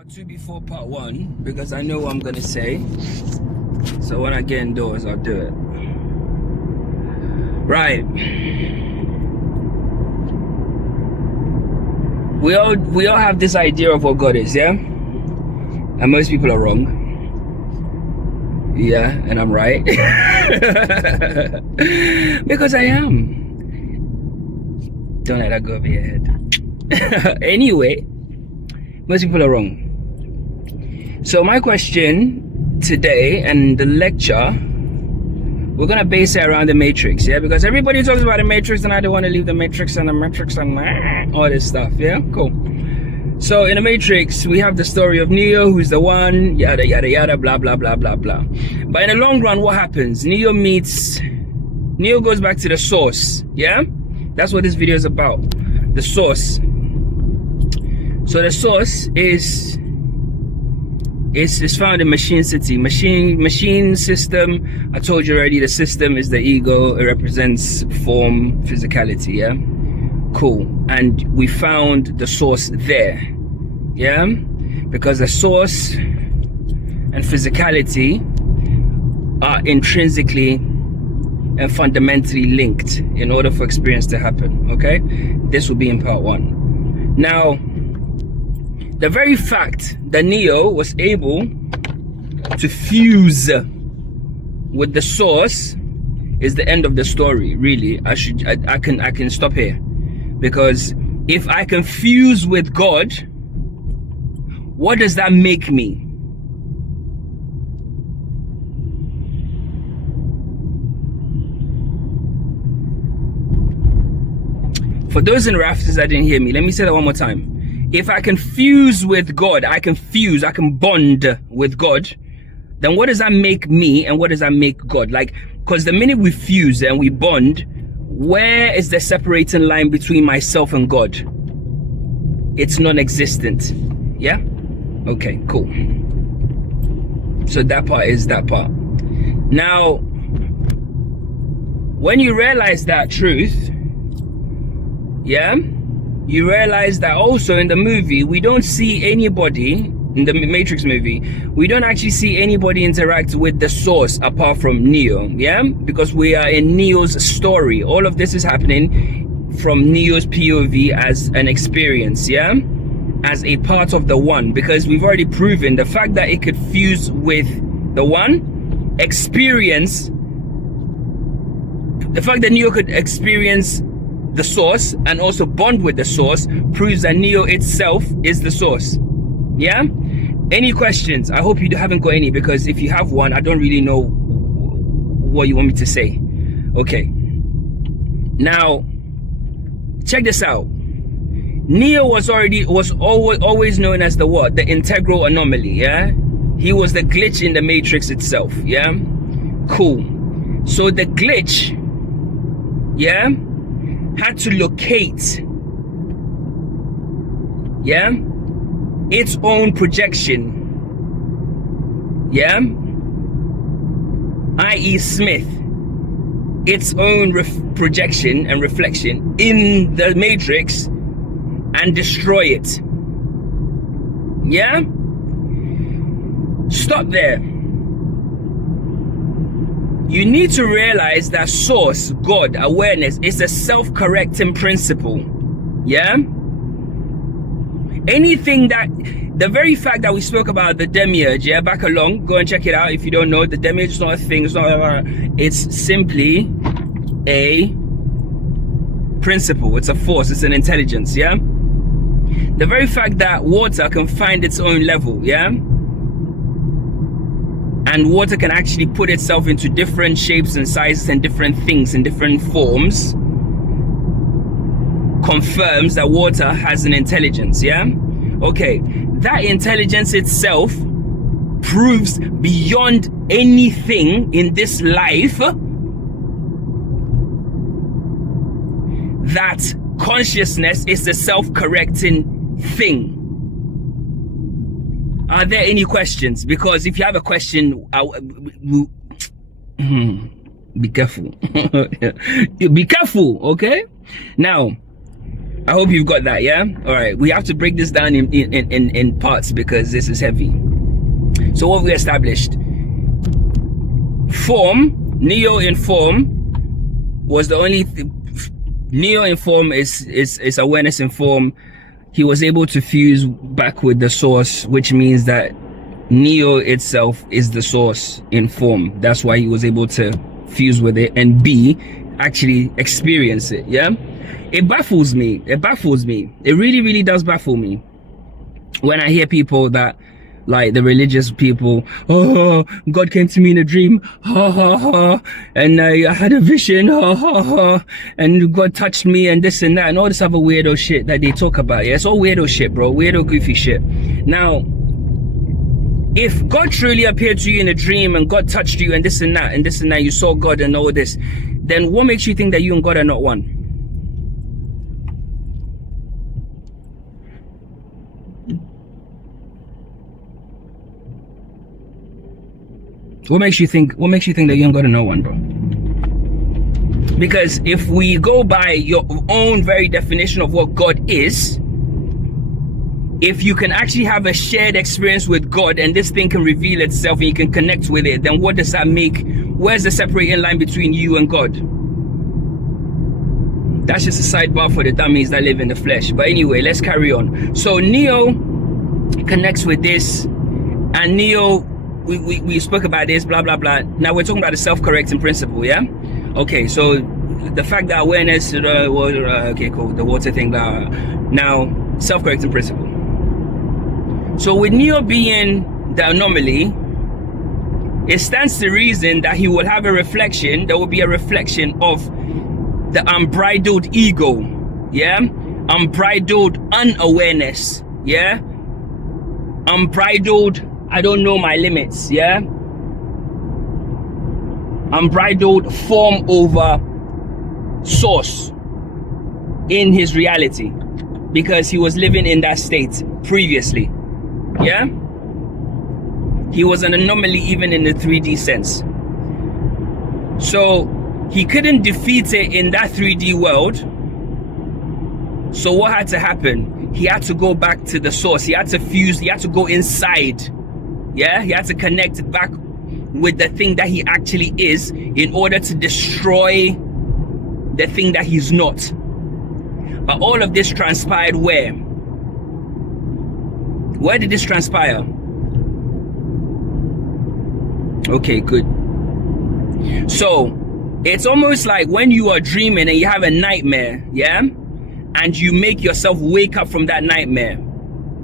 Part 2 before part 1 because I know what I'm gonna say. So when I get indoors, I'll do it. Right. We all have this idea of what God is, yeah? And most people are wrong. Yeah, and I'm right. Because I am. Don't let that go over your head. Anyway, most people are wrong. So my question today and the lecture, we're gonna base it around the matrix, yeah? Because everybody talks about the matrix and I don't want to leave the matrix and all this stuff, yeah? Cool. So in the matrix, we have the story of Neo, who's the one, yada, yada, yada, blah, blah, blah, blah, blah. But in the long run, what happens? Neo goes back to the source, yeah? That's what this video is about, the source. So the source is found in Machine City. Machine system. I told you already, the system is the ego. It represents form, physicality, yeah? Cool. And we found the source there, yeah? Because the source and physicality are intrinsically and fundamentally linked in order for experience to happen, okay? This will be in part 1. Now, the very fact that Neo was able to fuse with the source is the end of the story, really. I can stop here. Because if I can fuse with God, what does that make me? For those in rafters that didn't hear me, let me say that one more time. If I can fuse with God, I can bond with God, then what does that make me and what does that make God? Like, because the minute we fuse and we bond, where is the separating line between myself and God? It's non-existent. Yeah? Okay, cool. So that part is that part. Now, when you realize that truth, yeah, you realize that also in the movie, we don't see anybody, in the Matrix movie, we don't actually see anybody interact with the source apart from Neo, yeah? Because we are in Neo's story. All of this is happening from Neo's POV as an experience, yeah? As a part of the one, because we've already proven the fact that it could fuse with the one, the fact that Neo could experience the source and also bond with the source proves that Neo itself is the source. Yeah? Any questions? I hope you haven't got any, because if you have one, I don't really know what you want me to say. Okay. Now, check this out. Neo was always known as the what? The integral anomaly, yeah? He was the glitch in the matrix itself, yeah? Cool. So the glitch, yeah, had to locate, yeah, its own projection, yeah, i.e. Smith, its own projection and reflection in the matrix and destroy it. Yeah? Stop there. You need to realize that source, God, awareness, is a self-correcting principle. Yeah? Anything that, the very fact that we spoke about the demiurge, yeah, back along, go and check it out if you don't know. The demiurge is not a thing, it's simply a principle, it's a force, it's an intelligence, yeah? The very fact that water can find its own level, yeah? And water can actually put itself into different shapes and sizes and different things in different forms confirms that water has an intelligence, yeah? Okay, that intelligence itself proves beyond anything in this life that consciousness is the self-correcting thing. Are there any questions? Because if you have a question, be careful. Be careful, okay? Now, I hope you've got that, yeah? All right, we have to break this down in parts because this is heavy. So what we established, form, Neo in form was the only Neo in form is awareness in form. He was able to fuse back with the source, which means that Neo itself is the source in form. That's why he was able to fuse with it and B, actually experience it, yeah? It baffles me. It baffles me. It really, really does baffle me when I hear people that, like the religious people, oh, God came to me in a dream, ha ha ha, and I had a vision, ha ha ha, and God touched me and this and that and all this other weirdo shit that they talk about. Yeah, it's all weirdo shit, bro. Weirdo, goofy shit. Now, if God truly appeared to you in a dream and God touched you and this and that and this and that, you saw God and all this, then what makes you think that you and God are not one? What makes you think that you and God are not one, bro? Because if we go by your own very definition of what God is, if you can actually have a shared experience with God and this thing can reveal itself and you can connect with it, then what does that make? Where's the separating line between you and God? That's just a sidebar for the dummies that live in the flesh. But anyway, let's carry on. So Neo connects with this, and Neo, we spoke about this, blah blah blah. Now we're talking about the self-correcting principle, yeah? Okay, so the fact that awareness okay, cool, the water thing, blah. Now self-correcting principle. So with Neo being the anomaly, it stands to reason that he will have a reflection. There will be a reflection of the unbridled ego, yeah? Unbridled unawareness, yeah? Unbridled, I don't know my limits, yeah? Unbridled form over source in his reality, because he was living in that state previously, yeah? He was an anomaly even in the 3D sense. So he couldn't defeat it in that 3D world. So what had to happen? He had to go back to the source. He had to fuse, he had to go inside. Yeah, he had to connect back with the thing that he actually is in order to destroy the thing that he's not. But all of this transpired where? Where did this transpire? Okay, good. So it's almost like when you are dreaming and you have a nightmare, yeah? And you make yourself wake up from that nightmare.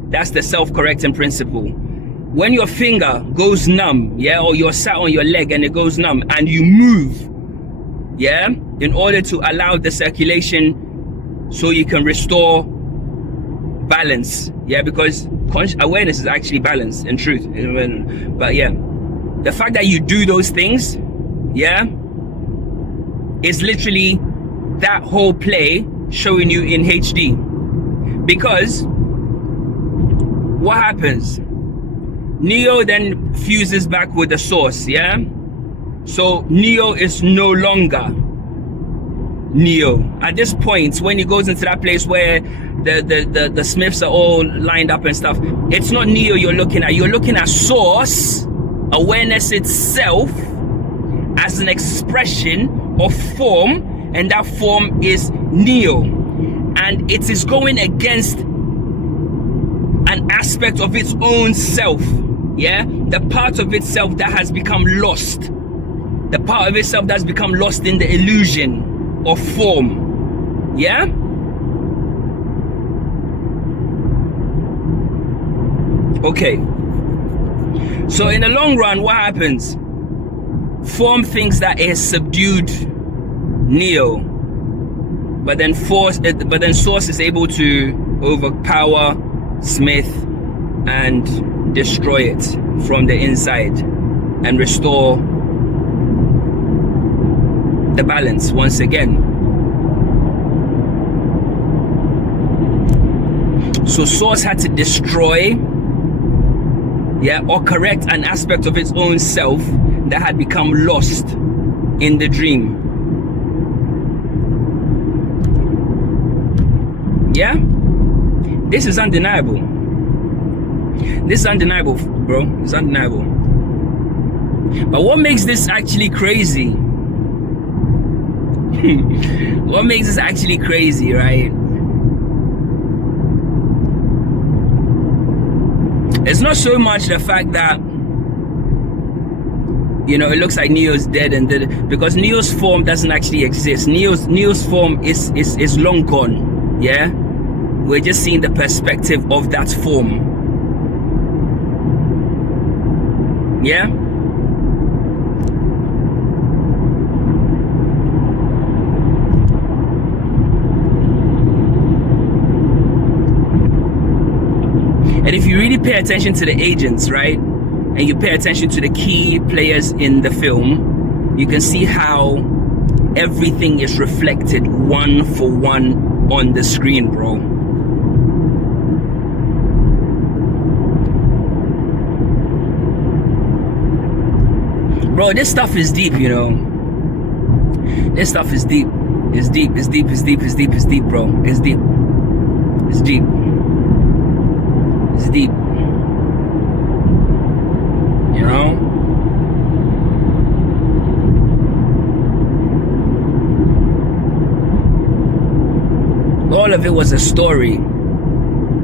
That's the self-correcting principle. When your finger goes numb, yeah, or you're sat on your leg and it goes numb and you move, yeah, in order to allow the circulation so you can restore balance, yeah, because awareness is actually balance in truth. But yeah, the fact that you do those things, yeah, is literally that whole play showing you in HD. Because what happens? Neo then fuses back with the source, yeah? So Neo is no longer Neo. At this point, when he goes into that place where the Smiths are all lined up and stuff, it's not Neo you're looking at. You're looking at source, awareness itself, as an expression of form, and that form is Neo. And it is going against an aspect of its own self, yeah? The part of itself that has become lost. The part of itself that's become lost in the illusion of form, yeah? Okay. So in the long run, what happens? Form thinks that it has subdued Neo, but then source is able to overpower Smith and destroy it from the inside and restore the balance once again. So source had to destroy, yeah, or correct an aspect of its own self that had become lost in the dream. Yeah, this is undeniable. This is undeniable, bro. It's undeniable. But what makes this actually crazy? What makes this actually crazy, right? It's not so much the fact that, you know, it looks like Neo's dead and dead, because Neo's form doesn't actually exist. Neo's form is long gone. Yeah, we're just seeing the perspective of that form. Yeah. And if you really pay attention to the agents, right, and you pay attention to the key players in the film, you can see how everything is reflected one for one on the screen, bro. Bro, this stuff is deep, you know. This stuff is deep. It's deep, it's deep, it's deep, it's deep, it's deep, bro. It's deep. It's deep. It's deep. You know? All of it was a story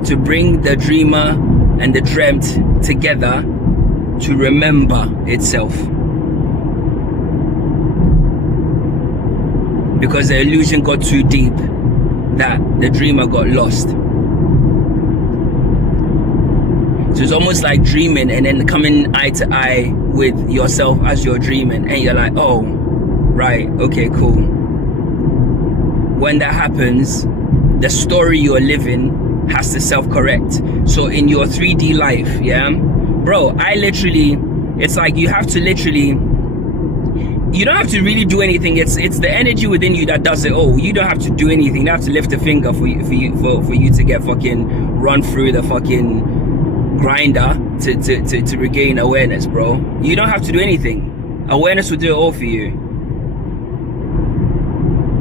to bring the dreamer and the dreamt together to remember itself. Because the illusion got too deep that the dreamer got lost. So it's almost like dreaming and then coming eye to eye with yourself as you're dreaming, and you're like, oh, right, okay, cool. When that happens, the story you're living has to self-correct. So in your 3D life, yeah, bro, it's like you have to literally, you don't have to really do anything. It's the energy within you that does it all. You don't have to do anything. You don't have to lift a finger for you to get fucking run through the fucking grinder to regain awareness, bro. You don't have to do anything. Awareness will do it all for you.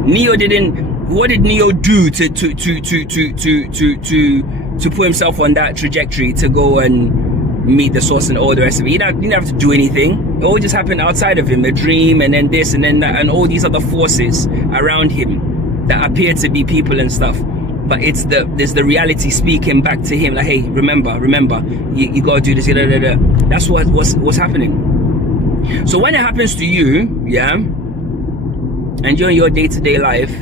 Neo didn't. What did Neo do to put himself on that trajectory to go and meet the source and all the rest of it? He didn't have to do anything. It all just happened outside of him. A dream, and then this, and then that, and all these other forces around him that appear to be people and stuff. But there's the reality speaking back to him, like, hey, remember, you gotta do this. That's what's happening. So when it happens to you, yeah, and you're in your day-to-day life,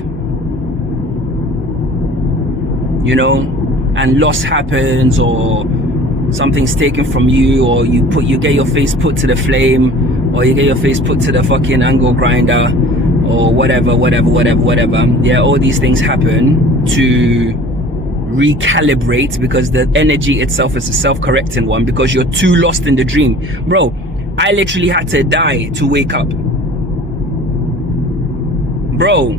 you know, and loss happens, or something's taken from you, or you get your face put to the flame, or you get your face put to the fucking angle grinder, or whatever. Yeah, all these things happen to recalibrate, because the energy itself is a self-correcting one, because you're too lost in the dream. Bro, I literally had to die to wake up. Bro,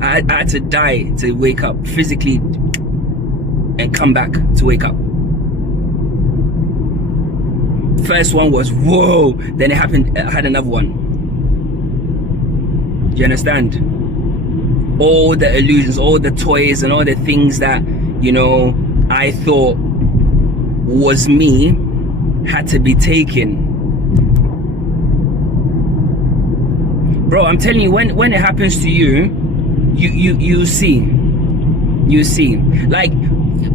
I had to die to wake up physically and come back to wake up. First one was whoa, then it happened, I had another one. Do you understand? All the illusions, all the toys, and all the things that, you know, I thought was me had to be taken. Bro, I'm telling you, when it happens to you, you see. Like,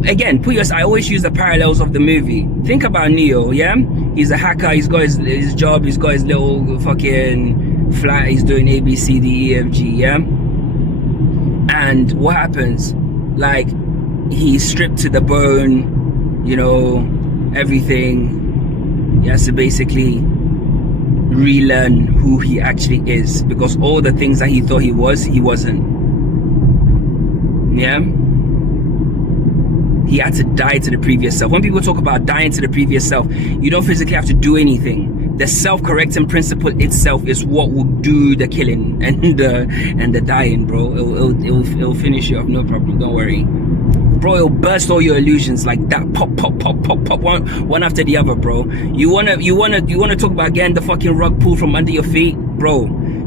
again, I always use the parallels of the movie. Think about Neo, yeah? He's a hacker, he's got his job, he's got his little fucking flat, he's doing A, B, C, D, E, F, G, yeah? And what happens? Like, he's stripped to the bone, you know, everything. He has to basically relearn who he actually is, because all the things that he thought he wasn't. Yeah? He had to die to the previous self. When people talk about dying to the previous self, you don't physically have to do anything. The self-correcting principle itself is what will do the killing and the dying, bro. It'll finish you off, no problem. Don't worry, bro. It'll burst all your illusions like that. Pop, one after the other, bro. You wanna talk about getting the fucking rug pulled from under your feet, bro?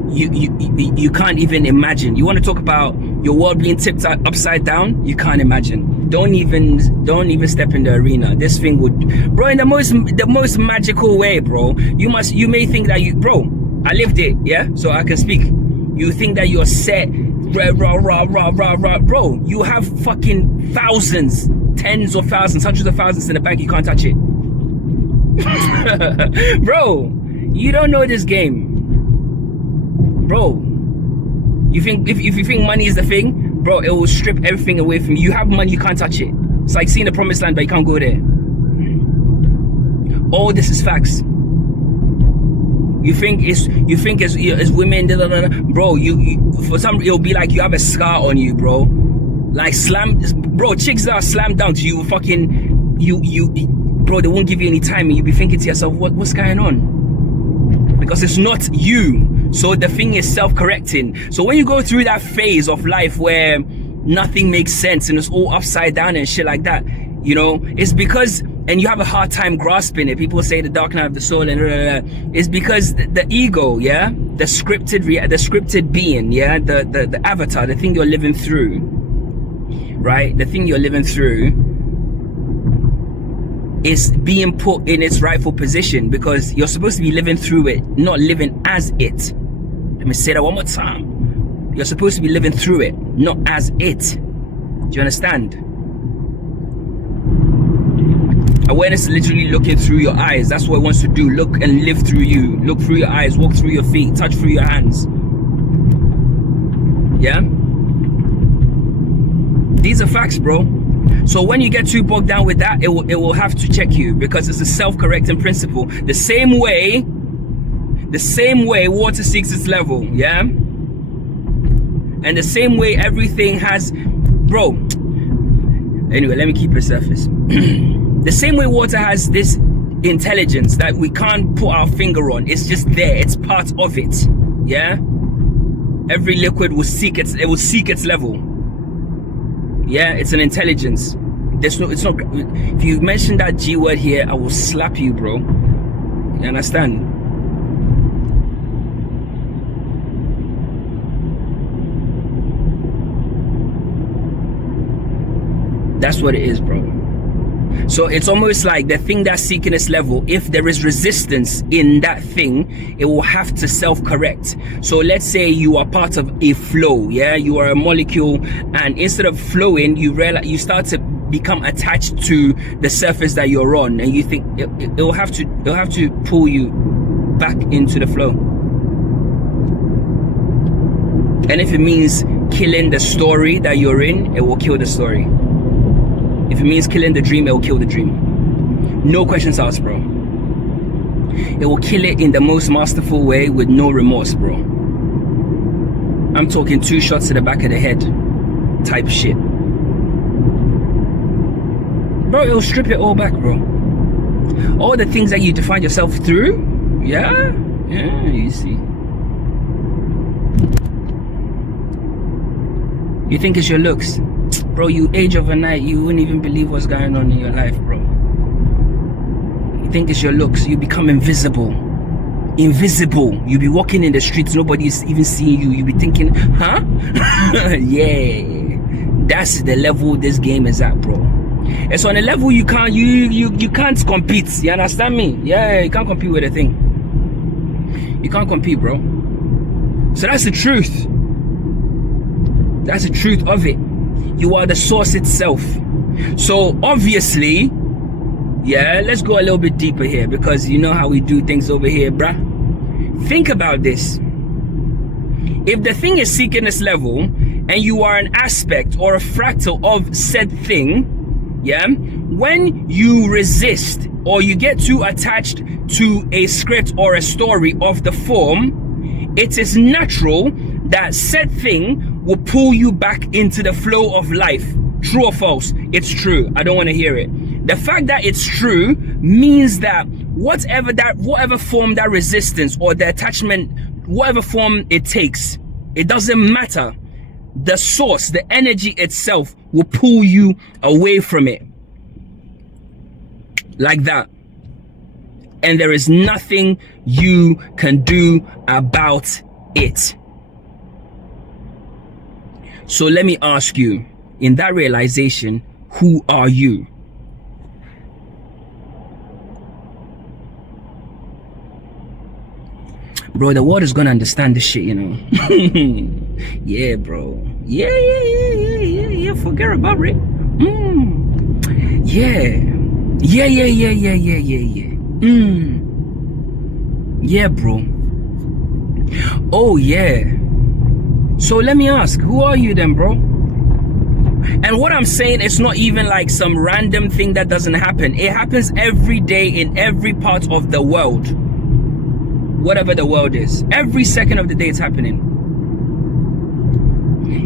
You can't even imagine. You want to talk about your world being tipped upside down, you can't imagine. Don't even step in the arena. This thing would, bro, in the most magical way, bro. You may think that bro, I lived it, yeah, so I can speak. You think that you're set, bro. You have fucking thousands, tens of thousands, hundreds of thousands in the bank. You can't touch it. Bro, you don't know this game, bro. You think if you think money is the thing, bro, it will strip everything away from you. You have money, you can't touch it. It's like seeing the promised land, but you can't go there. All this is facts. You think it's women, bro. You for some, it'll be like you have a scar on you, bro. Like bro. Chicks that are slammed down to you, fucking bro. They won't give you any time, and you'll be thinking to yourself, what's going on? Because it's not you. So the thing is self-correcting. So when you go through that phase of life where nothing makes sense and it's all upside down and shit like that, you know, it's because, and you have a hard time grasping it. People say the dark night of the soul and it's because the ego, yeah, the scripted being, yeah, the avatar, the thing you're living through, right? The thing you're living through is being put in its rightful position because you're supposed to be living through it, not living as it. Let me say that one more time. You're supposed to be living through it, not as it. Do you understand? Awareness is literally looking through your eyes. That's what it wants to do. Look and live through you. Look through your eyes, walk through your feet, touch through your hands. Yeah? These are facts, bro. So when you get too bogged down with that, it will have to check you because it's a self-correcting principle. The same way water seeks its level, yeah? And the same way everything has, bro. Anyway, let me keep it surface. The same way water has this intelligence that we can't put our finger on. It's just there. It's part of it, yeah? Every liquid will seek its level. Yeah, it's an intelligence. It's not. If you mention that G word here, I will slap you, bro. You understand? That's what it is, bro. So it's almost like the thing that's seeking its level, if there is resistance in that thing, it will have to self-correct. So let's say you are part of a flow, yeah? You are a molecule, and instead of flowing, you realize you start to become attached to the surface that you're on, and you think it'll have to pull you back into the flow. And if it means killing the story that you're in, it will kill the story. If it means killing the dream, it will kill the dream. No questions asked, bro. It will kill it in the most masterful way with no remorse, bro. I'm talking 2 shots to the back of the head type shit. Bro, it will strip it all back, bro. All the things that you define yourself through, yeah, you see. You think it's your looks. Bro, you age overnight, you wouldn't even believe what's going on in your life, bro. You think it's your looks, you become invisible. You be walking in the streets, nobody's even seeing you. You be thinking, huh? Yeah, that's the level this game is at, bro. It's on a level you can't compete. You understand me? Yeah, you can't compete with a thing. You can't compete, bro. So that's the truth. That's the truth of it. You are the source itself. So obviously, yeah, let's go a little bit deeper here because you know how we do things over here, bruh. Think about this. If the thing is seeking its level and you are an aspect or a fractal of said thing, yeah, when you resist or you get too attached to a script or a story of the form, it is natural that said thing will pull you back into the flow of life. True or false? It's true. I don't want to hear it. The fact that it's true means that whatever form that resistance or the attachment, whatever form it takes, it doesn't matter. The source, the energy itself will pull you away from it. Like that. And there is nothing you can do about it. So let me ask you, in that realization, who are you? Bro, the world is gonna understand this shit, you know. Yeah, bro. Yeah. Forget about it. Yeah. Yeah, bro. Oh, yeah. So let me ask, who are you then, bro? And what I'm saying, it's not even like some random thing that doesn't happen. It happens every day in every part of the world. Whatever the world is. Every second of the day it's happening.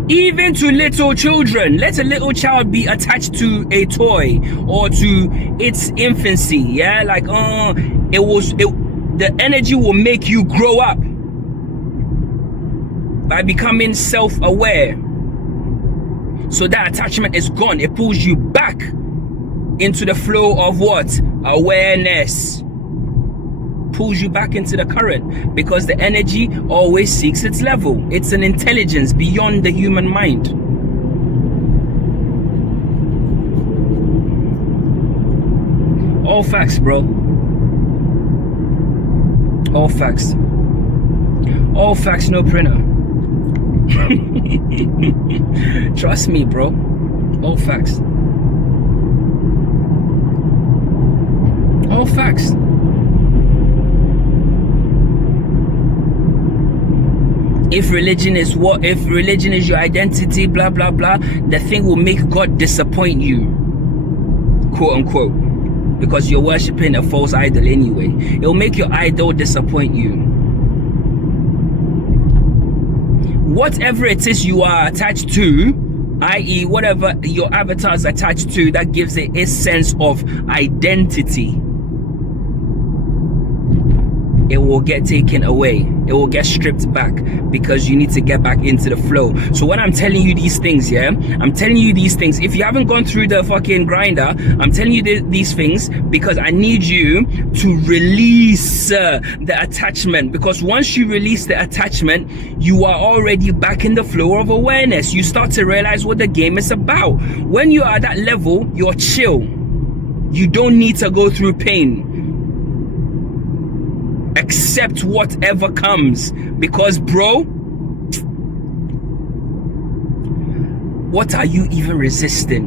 Even to little children. Let a little child be attached to a toy or to its infancy. Yeah, like the energy will make you grow up by becoming self-aware. So that attachment is gone. It pulls you back into the flow of what? Awareness. Pulls you back into the current, because the energy always seeks its level. It's an intelligence beyond the human mind. All facts, bro. All facts. All facts, no printer. Trust me, bro. All facts. All facts. If religion is your identity, blah blah blah, the thing will make God disappoint you, quote unquote, because you're worshiping a false idol anyway. It will make your idol disappoint you. Whatever it is you are attached to, i.e. whatever your avatar is attached to, that gives it a sense of identity, it will get taken away. It will get stripped back, because you need to get back into the flow. So when I'm telling you these things, yeah, I'm telling you these things. If you haven't gone through the fucking grinder, I'm telling you these things because I need you to release the attachment. Because once you release the attachment, you are already back in the flow of awareness. You start to realize what the game is about. When you are at that level, you're chill. You don't need to go through pain. Accept whatever comes, because bro, what are you even resisting?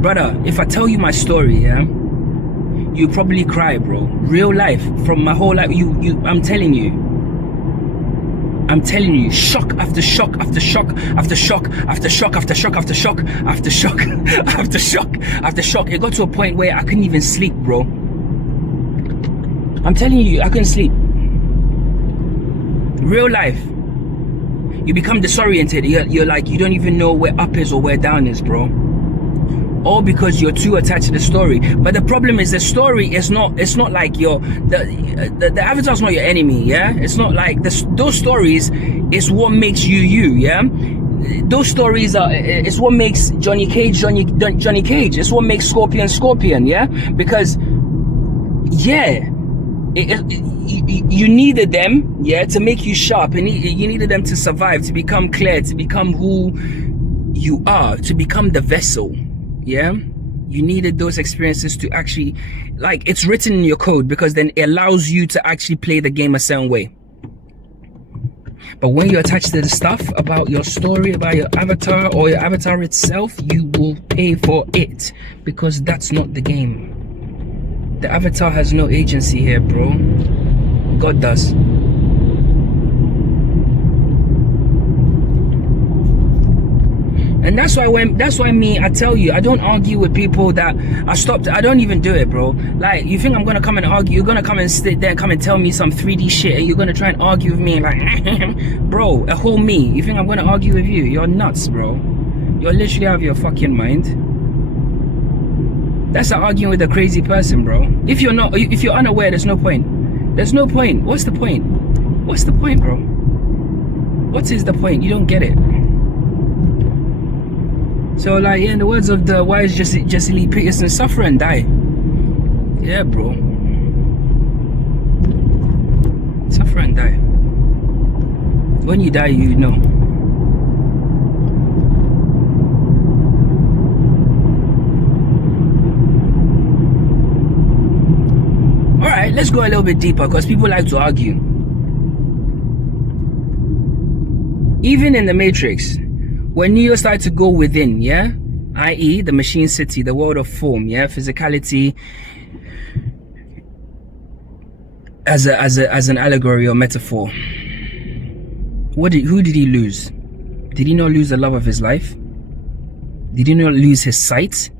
Brother, if I tell you my story, yeah, you probably cry, bro. Real life, from my whole life. I'm telling you, shock after shock after shock after shock after shock after shock after shock after shock after shock after shock. It got to a point where I couldn't even sleep, bro. I'm telling you, I couldn't sleep. Real life. You become disoriented. You're like, you don't even know where up is or where down is, bro. All because you're too attached to the story. But the problem is, the story is not, it's not like the avatar's not your enemy, yeah? It's not like those stories is what makes you, yeah? Those stories it's what makes Johnny Cage Johnny Cage. It's what makes Scorpion, yeah? Because, yeah, you needed them, yeah, to make you sharp, and you needed them to survive, to become clear, to become who you are, to become the vessel, yeah. You needed those experiences to actually, like, it's written in your code, because then it allows you to actually play the game a certain way. But when you're attached to the stuff about your story, about your avatar or your avatar itself, you will pay for it, because that's not the game. The avatar has no agency here, bro. God does. And that's why I tell you, I don't argue with people that I don't even do it, bro. Like, you think I'm gonna come and argue? You're gonna come and sit there and come and tell me some 3D shit, and you're gonna try and argue with me, like, bro, a whole me. You think I'm gonna argue with you? You're nuts, bro. You're literally out of your fucking mind. That's like arguing with a crazy person, bro. If you're unaware, there's no point. There's no point. What's the point? What's the point, bro? What is the point? You don't get it. So, like, yeah, in the words of the wise Jesse Lee Peterson, suffer and die. Yeah, bro. Suffer and die. When you die, you know. All right, let's go a little bit deeper because people like to argue. Even in the Matrix, when Neo started to go within, yeah, i.e. the machine city, the world of form, yeah, physicality, as an allegory or metaphor, who did he lose? Did he not lose the love of his life? Did he not lose his sight?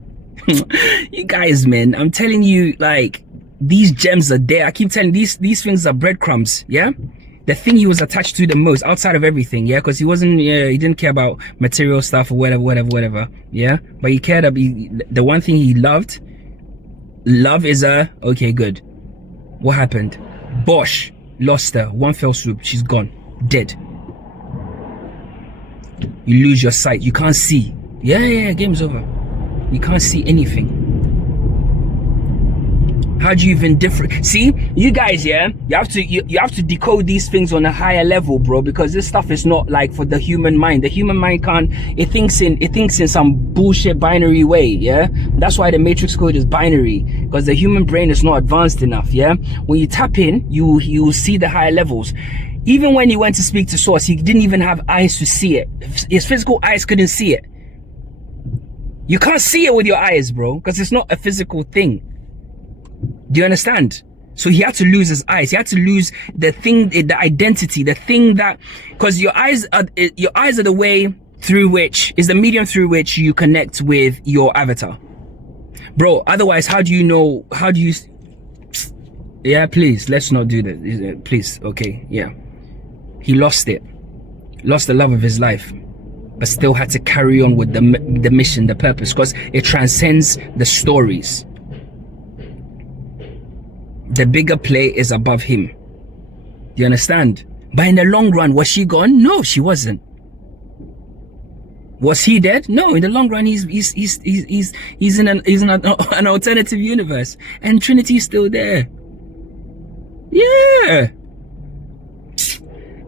You guys, man, I'm telling you, like, these gems are there. I keep telling you, these things are breadcrumbs, yeah? The thing he was attached to the most outside of everything, yeah, because he didn't care about material stuff or whatever, yeah, but he cared about the one thing he loved. Love is okay, good. What happened? Bosh, lost her, one fell swoop, she's gone, dead. You lose your sight, you can't see. Yeah, game's over. You can't see anything. How do you even see, you guys, yeah, you have to decode these things on a higher level, bro, because this stuff is not like for the human mind. The human mind can't, it thinks in some bullshit binary way, yeah. That's why the matrix code is binary, because the human brain is not advanced enough, yeah. When you tap in, you see the higher levels. Even when he went to speak to Source, he didn't even have eyes to see it. His physical eyes couldn't see it. You can't see it with your eyes, bro, because it's not a physical thing. Do you understand? So he had to lose his eyes. He had to lose the thing, the identity, the thing that, because your eyes are the way through which, is the medium through which you connect with your avatar, bro. Otherwise, how do you, yeah, please, let's not do that, please. Okay, yeah, he lost the love of his life, but still had to carry on with the mission, the purpose, because it transcends the stories. The bigger play is above him. Do you understand? But in the long run, was she gone? No, she wasn't. Was he dead? No, in the long run, he's in an alternative universe, and Trinity's still there. Yeah.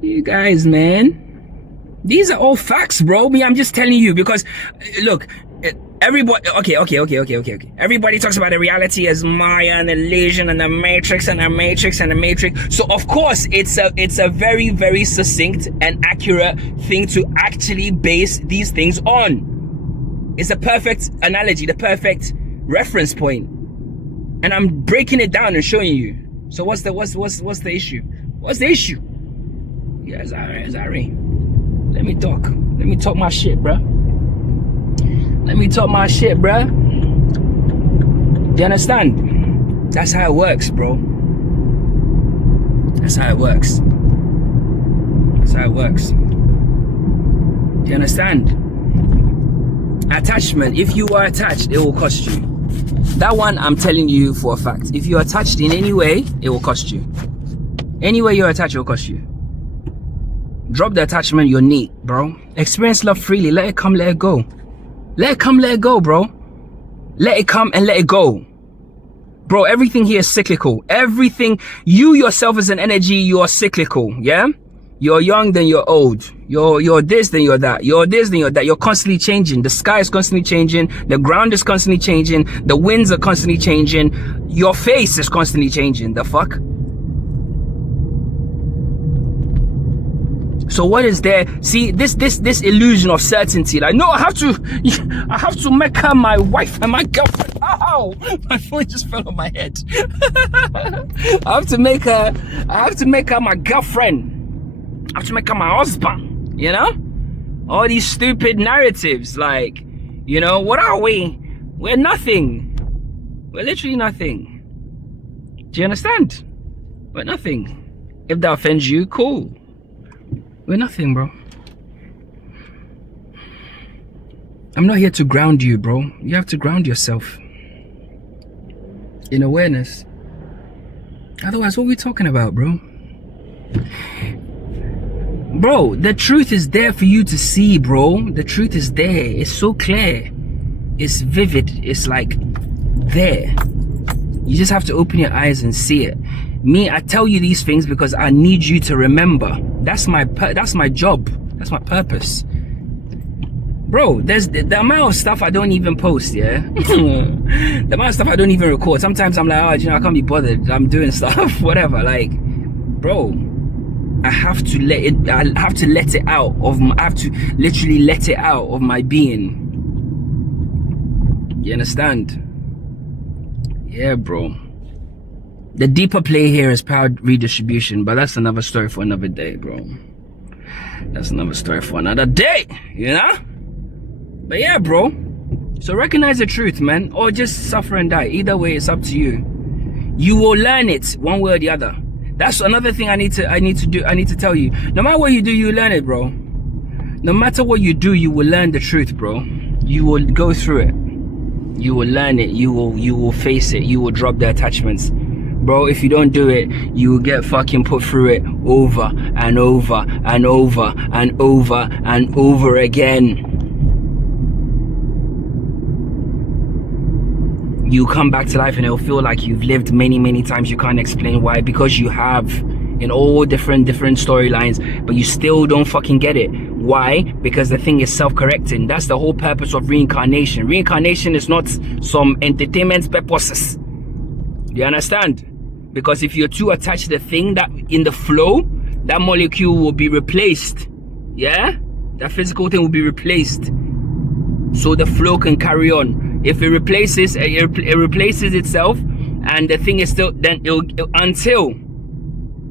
You guys, man, these are all facts, bro. I'm just telling you because, look. Everybody, okay. Everybody talks about the reality as Maya and illusion and the Matrix and the Matrix and the Matrix. So of course, it's a very, very succinct and accurate thing to actually base these things on. It's a perfect analogy, the perfect reference point, and I'm breaking it down and showing you. So what's the issue? What's the issue? Yeah, Zari. Let me talk my shit, bruh. Let me talk my shit, bruh. Do you understand? That's how it works, bro. That's how it works. That's how it works. Do you understand? Attachment. If you are attached, it will cost you. That one, I'm telling you for a fact. If you're attached in any way, it will cost you. Any way you're attached, it will cost you. Drop the attachment, you're neat, bro. Experience love freely. Let it come, let it go. Let it come, let it go, bro. Let it come and let it go. Bro, everything here is cyclical. Everything, you yourself as an energy, you are cyclical, yeah? You're young, then you're old. You're this, then you're that. You're this, then you're that. You're constantly changing. The sky is constantly changing. The ground is constantly changing. The winds are constantly changing. Your face is constantly changing. The fuck? So what is there? See, this illusion of certainty. Like, no, I have to make her my wife and my girlfriend. Ow! My phone just fell on my head. I have to make her my girlfriend. I have to make her my husband. You know? All these stupid narratives. Like, you know, what are we? We're nothing. We're literally nothing. Do you understand? We're nothing. If that offends you, cool. We're nothing, bro. I'm not here to ground you, bro. You have to ground yourself in awareness. Otherwise, what are we talking about, bro? Bro, the truth is there for you to see, bro. The truth is there. It's so clear. It's vivid. It's like there. You just have to open your eyes and see it. Me, I tell you these things because I need you to remember. That's my job. That's my purpose. Bro, there's the amount of stuff I don't even post, yeah? The amount of stuff I don't even record. Sometimes I'm like, oh, you know, I can't be bothered. I'm doing stuff, whatever. Like, bro, I have to let it out of my, I have to literally let it out of my being. You understand? Yeah, bro. The deeper play here is power redistribution, but that's another story for another day, bro. That's another story for another day, you know? But yeah, bro. So recognize the truth, man, or just suffer and die. Either way, it's up to you. You will learn it one way or the other. That's another thing I need to tell you. No matter what you do, you learn it, bro. No matter what you do, you will learn the truth, bro. You will go through it. You will learn it. You will face it. You will drop the attachments. Bro, if you don't do it, you will get fucking put through it over and over and over and over and over again. You come back to life and it'll feel like you've lived many times. You can't explain why, because you have, in all different storylines, but you still don't fucking get it. Why? Because the thing is self-correcting. That's the whole purpose of reincarnation. Reincarnation is not some entertainment purposes. You understand? Because if you're too attached to the thing, that in the flow, that molecule will be replaced. Yeah? That physical thing will be replaced, so the flow can carry on. If it replaces itself, and the thing is still, then until,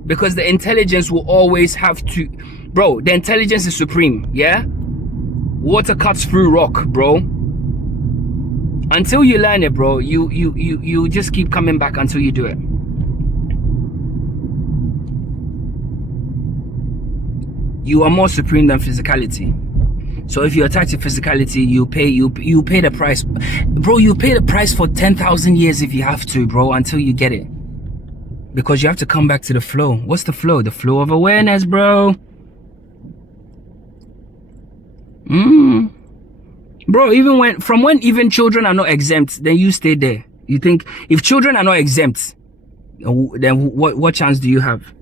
because the intelligence will always have to, bro, the intelligence is supreme. Yeah, water cuts through rock, bro. Until you learn it, bro, you just keep coming back until you do it. You are more supreme than physicality. So if you attach to physicality, you pay the price, bro. You pay the price for 10,000 years if you have to, bro, until you get it. Because you have to come back to the flow. What's the flow? The flow of awareness, bro. Bro, when children are not exempt, then you stay there. You think if children are not exempt, then what chance do you have?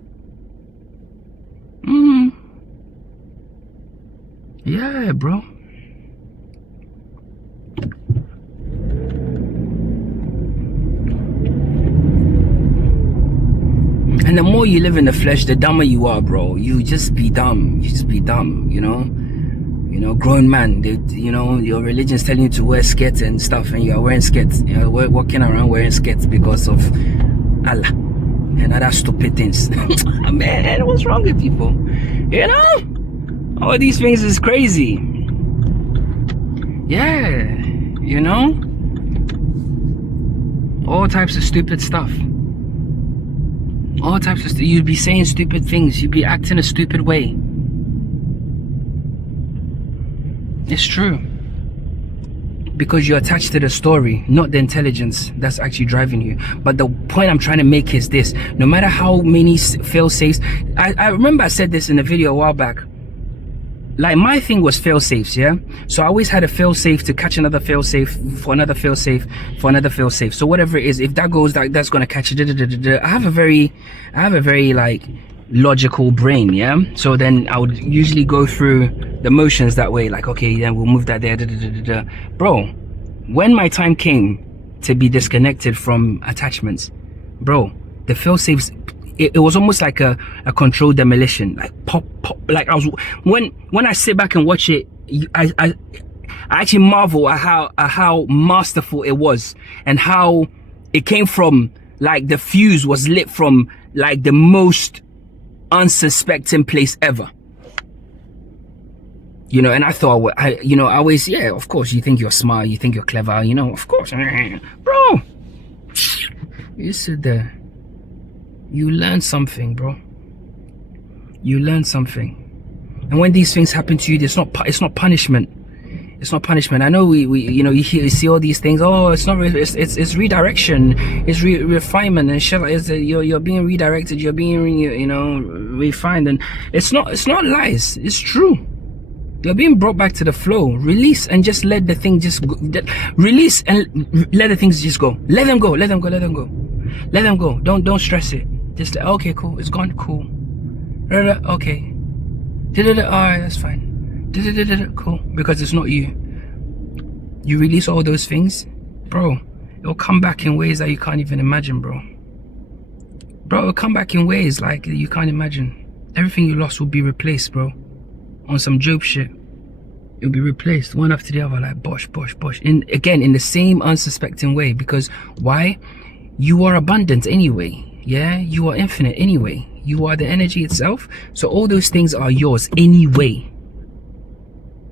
Yeah, bro. And the more you live in the flesh, the dumber you are, bro. You just be dumb. You just be dumb, you know? You know, grown man, you know, your religion's telling you to wear skirts and stuff, and you're wearing skirts. You're walking around wearing skirts because of Allah and other stupid things. Man, what's wrong with people? You know? All these things is crazy. Yeah, you know? All types of stupid stuff. All types of you'd be saying stupid things. You'd be acting a stupid way. It's true. Because you're attached to the story, not the intelligence that's actually driving you. But the point I'm trying to make is this. No matter how many fail-safes, I remember I said this in a video a while back. Like, my thing was fail-safes, yeah? So I always had a fail-safe to catch another fail-safe for another fail-safe for another fail-safe. So whatever it is, if that goes, that's gonna catch it. I have a very like logical brain, yeah? So then I would usually go through the motions that way, like, okay, then we'll move that there, Bro, when my time came to be disconnected from attachments, bro, the fail-safes, it was almost like a controlled demolition, like pop. Like I was, when I sit back and watch it, I actually marvel at how masterful it was, and how it came from, like, the fuse was lit from like the most unsuspecting place ever. You know, and I thought, I always, yeah, of course, you think you're smart, you think you're clever, you know, of course, bro. You sit there. You learn something, bro. You learn something. And when these things happen to you, it's not punishment. It's not punishment. I know we you know, you see all these things. Oh, it's not. It's redirection. It's refinement and shit. You're being redirected. You're being, you know, refined. And it's not lies. It's true. You're being brought back to the flow. Release and just let the thing just go. Release and let the things just go. Let them go. Let them go. Let them go. Let them go. Don't stress it. Just okay, cool. It's gone. Cool. Okay. Alright, that's fine. Cool. Because it's not you. You release all those things, bro, it'll come back in ways that you can't even imagine, bro. It'll come back in ways like you can't imagine. Everything you lost will be replaced, bro. On some Job shit. It'll be replaced one after the other, like bosh. Again, in the same unsuspecting way. Because why? You are abundant anyway. Yeah, you are infinite anyway. You are the energy itself. So all those things are yours anyway.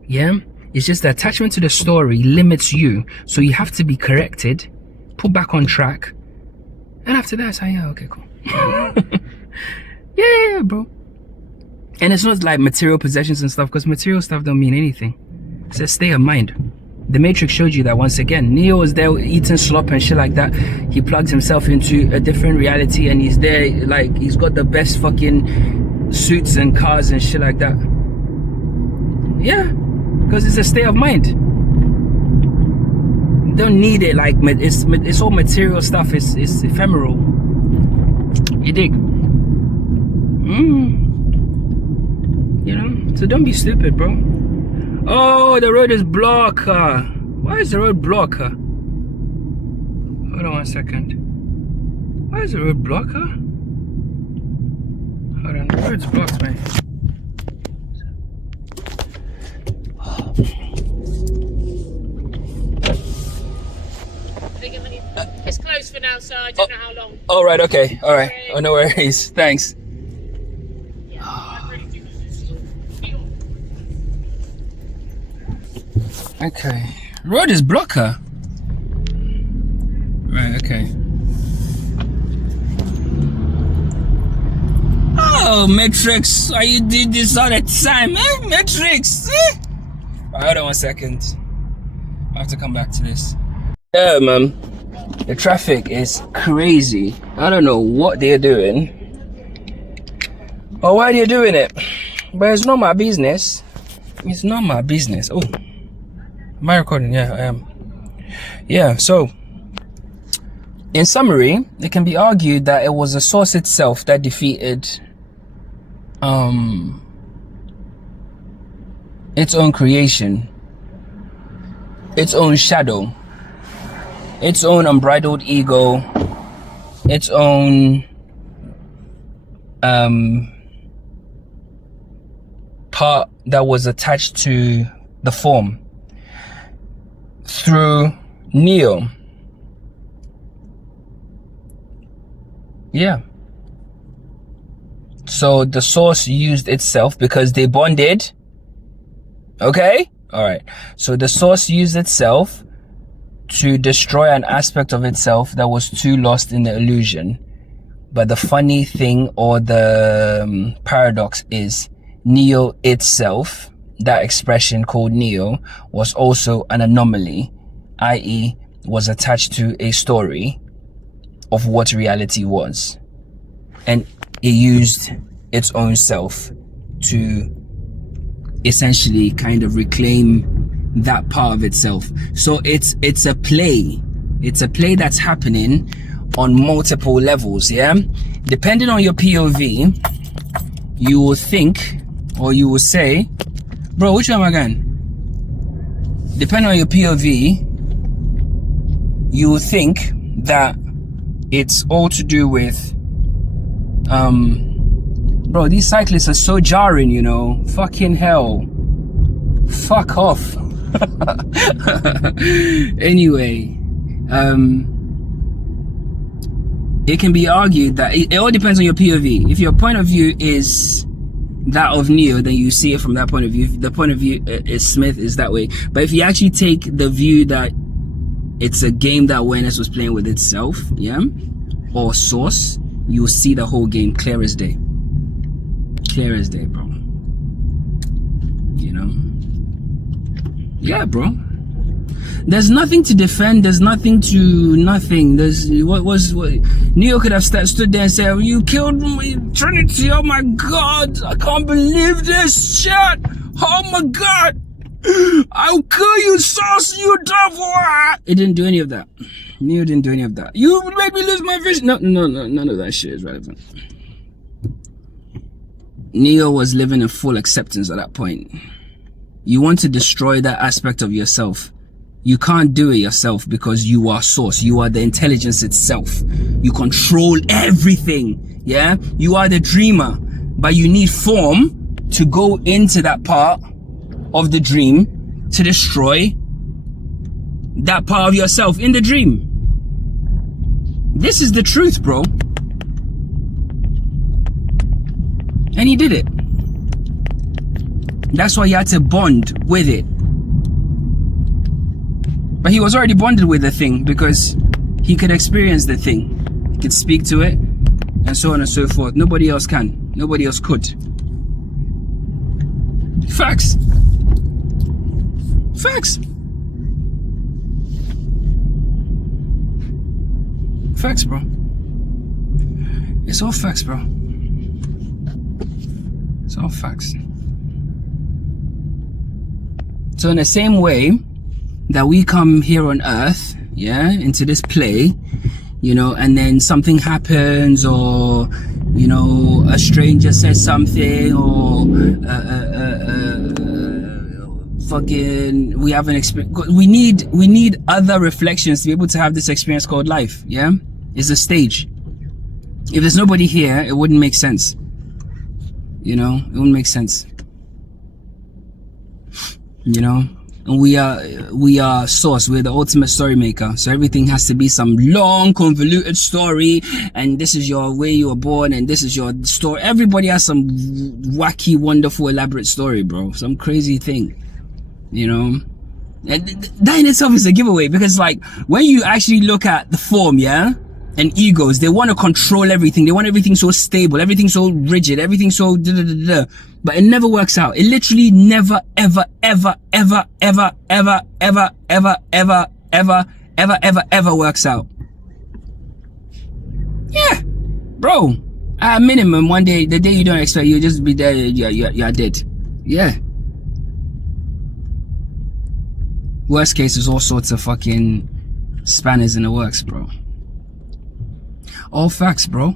Yeah, it's just the attachment to the story limits you. So you have to be corrected, put back on track, and after that, it's like, yeah, okay, cool. yeah, bro. And it's not like material possessions and stuff, because material stuff don't mean anything. It's a state of mind. The Matrix showed you that once again. Neo was there eating slop and shit like that. He plugged himself into a different reality, and he's there, like, he's got the best fucking suits and cars and shit like that. Yeah, because it's a state of mind. You don't need it, like, it's all material stuff. It's ephemeral. You dig? You know, so don't be stupid, bro. Oh, the road is blocked. Why is the road blocked? Hold on 1 second. Why is the road blocked? Hold on, the road's blocked, man. It's closed for now, so I don't know how long. All right, okay, all right. Oh, no worries. Thanks. Okay, road is blocked. Right, okay. Oh, Matrix, why you do this all the time, eh? Matrix, eh? Hold on 1 second. I have to come back to this. Yeah, man. The traffic is crazy. I don't know what they're doing or why they're doing it, but it's not my business. It's not my business. Oh, am I recording? Yeah, I am. Yeah, so in summary, it can be argued that it was the source itself that defeated its own creation, its own shadow, its own unbridled ego, its own part that was attached to the form through Neo. Yeah. So the source used itself because they bonded. Okay? All right. So the source used itself to destroy an aspect of itself that was too lost in the illusion. But the funny thing, or the paradox, is Neo itself, that expression called Neo, was also an anomaly, i.e. was attached to a story of what reality was. And it used its own self to essentially kind of reclaim that part of itself. So it's a play. It's a play that's happening on multiple levels, yeah? Depending on your POV, you will think, or you will say, bro, which one am I going? Depending on your POV, you will think that it's all to do with, bro, these cyclists are so jarring, you know? Fucking hell. Fuck off. Anyway, it can be argued that it all depends on your POV. If your point of view is that of Neo, then you see it from that point of view. If the point of view is Smith is that way. But if you actually take the view that it's a game that awareness was playing with itself, yeah, or source, you'll see the whole game clear as day. Clear as day, bro. You know? Yeah, bro. There's nothing to defend. There's nothing. There's what Neo could have stood there and said, "You killed me, Trinity. Oh my God, I can't believe this shit. Oh my God, I'll kill you, sauce, you devil." It didn't do any of that. Neo didn't do any of that. You made me lose my vision. No, none of that shit is relevant. Neo was living in full acceptance at that point. You want to destroy that aspect of yourself. You can't do it yourself because you are source. You are the intelligence itself. You control everything. Yeah? You are the dreamer. But you need form to go into that part of the dream to destroy that part of yourself in the dream. This is the truth, bro. And he did it. That's why he had to bond with it. But he was already bonded with the thing because he could experience the thing. He could speak to it and so on and so forth. Nobody else can. Nobody else could. Facts. Facts. Facts, bro. It's all facts, bro. It's all facts. So in the same way that we come here on earth, yeah, into this play, you know, and then something happens, or, you know, a stranger says something, or fucking we have an experience. We need other reflections to be able to have this experience called life. Yeah, it's a stage. If there's nobody here, it wouldn't make sense. You know, it wouldn't make sense. You know, and we are source. We're the ultimate story maker. So everything has to be some long, convoluted story. And this is your way you were born, and this is your story. Everybody has some wacky, wonderful, elaborate story, bro. Some crazy thing. You know, and that in itself is a giveaway, because like when you actually look at the form, yeah, and egos, they want to control everything. They want everything so stable, everything so rigid, everything so but it never works out. It literally never, ever, ever, ever, ever, ever, ever, ever, ever, ever, ever, ever, ever works out. Yeah, bro. At minimum, one day, the day you don't expect, you'll just be there. You're dead. Yeah. Worst case is all sorts of fucking spanners in the works, bro. All facts, bro.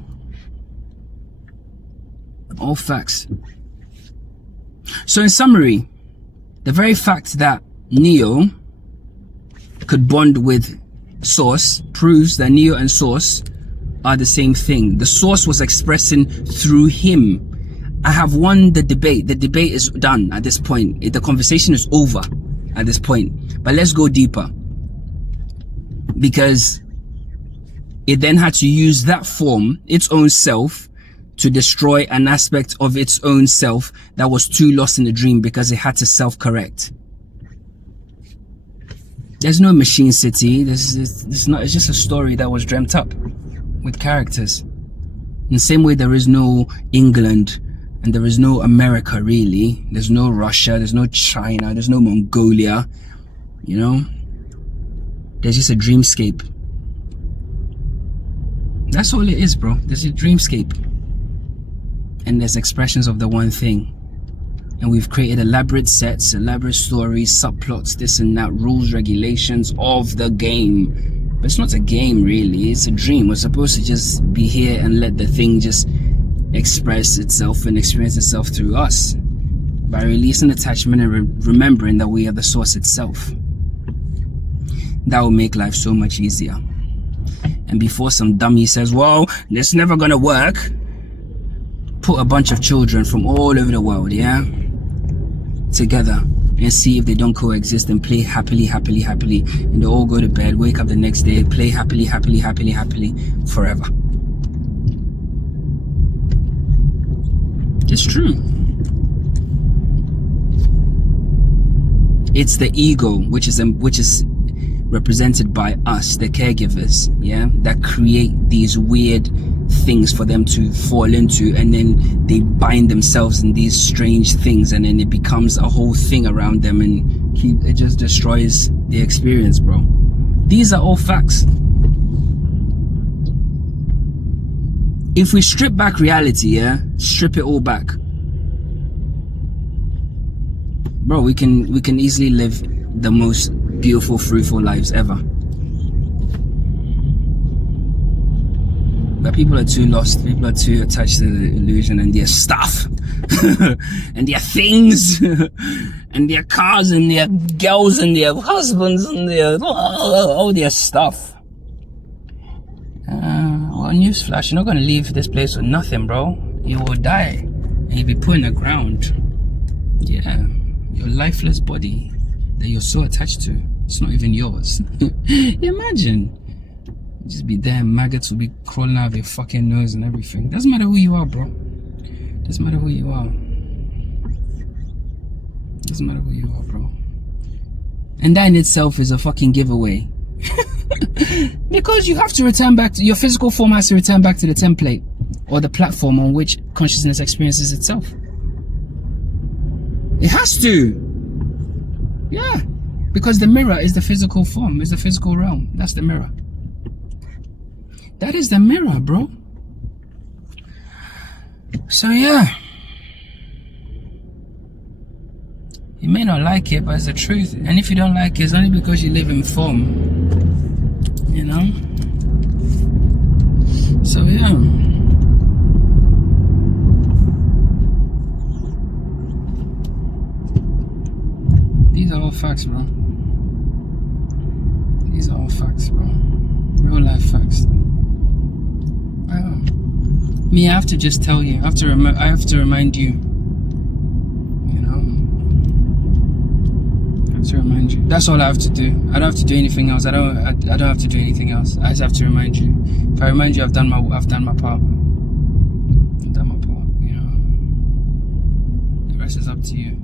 All facts. So in summary, the very fact that Neo could bond with Source proves that Neo and Source are the same thing. The Source was expressing through him. I have won the debate. The debate is done at this point. The conversation is over at this point. But let's go deeper. Because it then had to use that form, its own self, to destroy an aspect of its own self that was too lost in the dream, because it had to self-correct. There's no machine city. It's just a story that was dreamt up with characters. In the same way, there is no England and there is no America, really. There's no Russia, there's no China, there's no Mongolia, you know? There's just a dreamscape. That's all it is, bro. There's a dreamscape. And there's expressions of the one thing. And we've created elaborate sets, elaborate stories, subplots, this and that, rules, regulations of the game. But it's not a game, really. It's a dream. We're supposed to just be here and let the thing just express itself and experience itself through us, by releasing attachment and remembering that we are the source itself. That will make life so much easier. And before some dummy says, well, this never gonna work, put a bunch of children from all over the world, yeah, together, and see if they don't coexist and play happily, happily, happily, and they all go to bed, wake up the next day, play happily, happily, happily, happily, forever. It's true. It's the ego, which is represented by us, the caregivers, yeah, that create these weird things for them to fall into, and then they bind themselves in these strange things, and then it becomes a whole thing around them, and it just destroys the experience, bro. These are all facts. If we strip back reality, yeah, strip it all back, bro, we can easily live the most beautiful, fruitful lives ever. But people are too lost. People are too attached to the illusion and their stuff and their things and their cars and their girls and their husbands and their all their stuff. Well, newsflash, you're not going to leave this place with nothing, bro. You will die and you'll be put in the ground. Yeah, your lifeless body that you're so attached to, it's not even yours. Imagine. Just be there, maggots will be crawling out of your fucking nose and everything. Doesn't matter who you are, bro. Doesn't matter who you are. Doesn't matter who you are, bro. And that in itself is a fucking giveaway. Because you have to return back to your physical form, has to return back to the template or the platform on which consciousness experiences itself. It has to. Yeah. Because the mirror is the physical form, is the physical realm. That's the mirror. That is the mirror, bro. So yeah, you may not like it, but it's the truth. And if you don't like it, it's only because you live in form, you know. So yeah, these are all facts, bro. These are all facts, bro. Real life facts. Me, I have to just tell you. I have to remind you. You know. I have to remind you. That's all I have to do. I don't have to do anything else. I don't have to do anything else. I just have to remind you. If I remind you, I've done my part. I've done my part. You know. The rest is up to you.